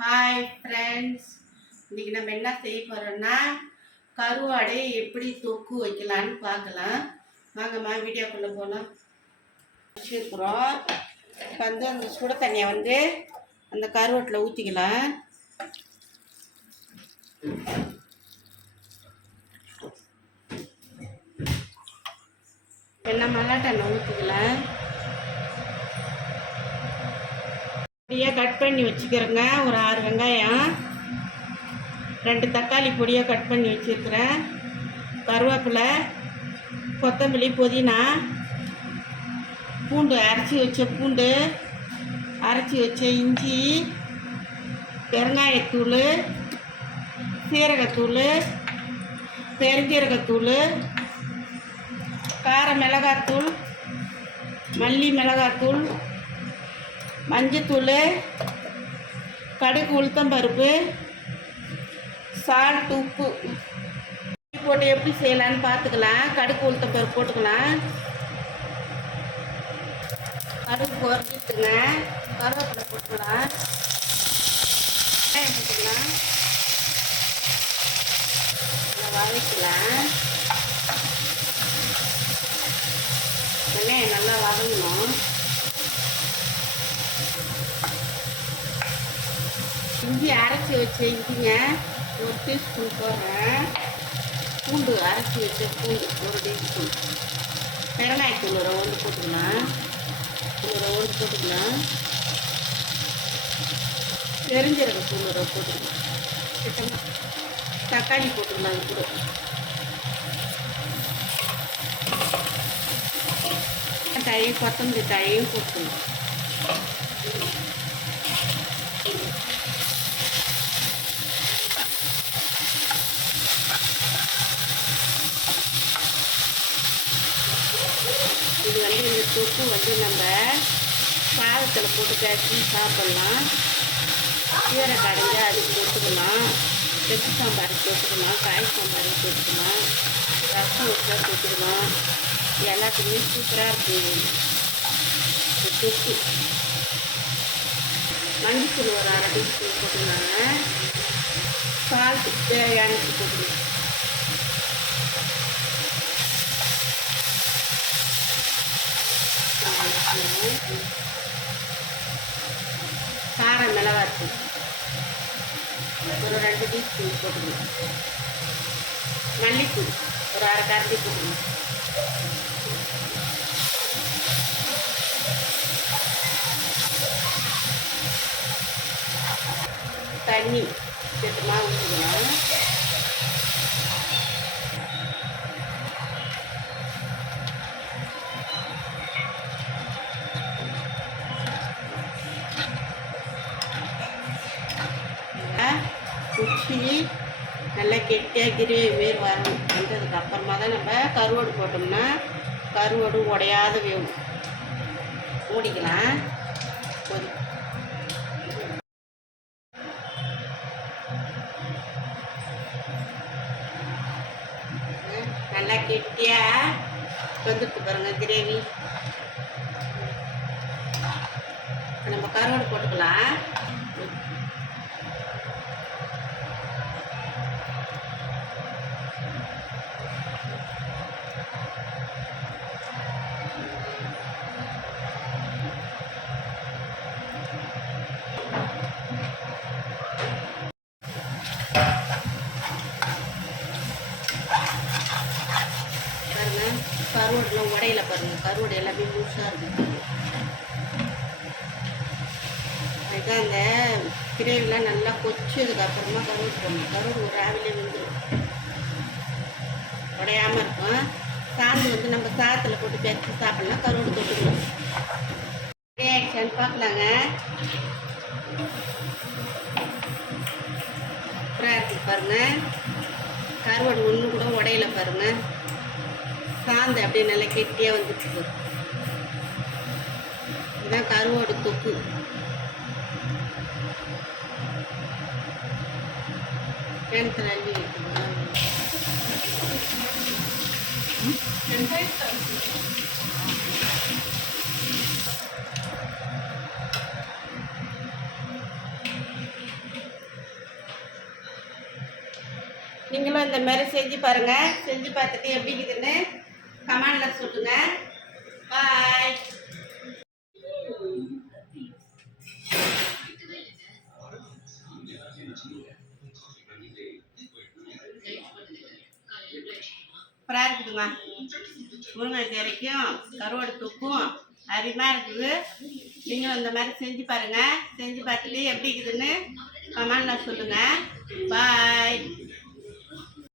Hi friends இன்றைக்கி நம்ம என்ன செய்ய போகிறோம்னா கருவாடை எப்படி தொக்கு வைக்கலான்னு பார்க்கலாம். வாங்கம்மா வீடியோக்குள்ளே போகலாம் வச்சுருக்குறோம். இப்போ வந்து அந்த சுட தண்ணியை வந்து அந்த கருவாட்டில் ஊற்றிக்கலாம் என்ன மல்லாட்டெண்ணெய் ஊற்றிக்கலாம் பொடியாக கட் பண்ணி வச்சுக்கிறேங்க. ஒரு ஆறு வெங்காயம். ரெண்டு தக்காளி பொடியாக கட் பண்ணி வச்சுருக்குறேன். கருவேப்பிலை கொத்தமல்லி புதினா பூண்டு அரைச்சி வச்ச பூண்டு அரைச்சி வச்ச இஞ்சி பெருங்காயத்தூள் சீரகத்தூள் பெருஞ்சீரகத்தூள் கார மிளகாத்தூள் மல்லி மிளகாத்தூள் மஞ்சத்தூள் கடுகு உளுத்தம்பருப்பு சால்ட் உப்பு. போட்டு எப்படி செய்யலான்னு பார்த்துக்கலாம். கடுகு உளுத்தம்பருப்பு போட்டுக்கலாம். கடுகு பொறிச்சிட்டுங்க கருவேப்பிலை போட்டுக்கலாம். போட்டுக்கலாம். நல்லா வதக்கலாம். வெங்காயம் நல்லா வதங்கணும். இஞ்சி அரைச்சி வச்ச இஞ்சிங்க ஒரு டீஸ்பூன் போடுறேன். பூண்டு அரைச்சி வச்ச பூண்டு ஒரு டீஸ்பூன் பெருங்காயத்தூள் ஒரு ஒன்று போட்டுக்கலாம். ஒரு ஒன்று போட்டுக்கலாம். பெருஞ்சீரகத்தூள் ஒரு போட்டுக்கலாம். தக்காளி போட்டுக்கலாம் அது கூட. தழையும் கொத்தமல்லி தழையும் போட்டுக்கலாம். இது வந்து இந்த தொப்பு வந்து நம்ம சாதத்தில் போட்டு கட்டி சாப்பிட்லாம். கீரை கடைஞ்சு அதுக்கு போட்டுக்கலாம். வெச்சு சாம்பாருக்கு போட்டுக்கலாம். காய் சாம்பாருக்கு போட்டுக்கலாம். ரசம் வச்சா போட்டுக்கலாம். எல்லாத்துக்குமே சூப்பராக இருக்குது இந்த தொக்கு. மஞ்சள் ஒரு அரை டீஸ்பூன் போட்டுருந்தாங்க சால்ட்டு தேவையானது போட்டுக்கலாம் காரம் மிளகாத்தூள் ஒரு ரெண்டு டீஸ்பூன் போட்டுக்கணும். மல்லித்தூள் ஒரு அரை கரண்டி போட்டுக்கணும். தண்ணி சேர்த்துமா ஊற்றிக்கணும் குச்சி நல்லா கெட்டியாக கிரேவி மாரி வரணும் வந்ததுக்கு அப்புறமா தான் நம்ம கருவாடு போட்டோம்னா கருவாடு உடையாத வேணும் மூடிக்கலாம். கொதி நல்லா கெட்டியாக வந்துட்டு பாருங்க கிரேவி. நம்ம கருவாடு போட்டுக்கலாம். கருவாடுலாம் உடையில பாருங்க. கருவாடு எல்லாமே லூஸாக இருக்கும் அதுதான் அந்த கிரேவிலாம் நல்லா கொச்சதுக்கு அப்புறமா கருவாடு போடணும். கருவாடு ஒரு ஆவிலே வந்துடும் உடையாமல் இருக்கும். சாந்து வந்து நம்ம சாதத்தில் போட்டு பேசி சாப்பிடலாம். கருவாடு தொட்டுக்கணும் ரெடி ஆயிடுச்சான்னு பார்க்கலாங்க. சூப்பராக இருக்குது பாருங்க. கருவாடு ஒன்று கூட உடையில பாருங்க. சாந்து அப்படியே நல்லா கெட்டியாக வந்துட்டு இதுதான் கருவோட தொக்கு. கிணத்து நீங்களும் இந்த மாதிரி செஞ்சு பாருங்கள் செஞ்சு பார்த்துட்டு எப்படி இருக்குதுன்னு. கமெண்டில் சொல்லுங்கள் பாய் சூப்பராக இருக்குதுங்க முருங்கைக்கீரைக்கும் கருவாடு தொக்கும் அருமையாக இருக்குது. நீங்களும் இந்த மாதிரி செஞ்சு பாருங்கள் செஞ்சு பார்த்துட்டு எப்படி இருக்குதுன்னு கமெண்டில் சொல்லுங்கள் பாய்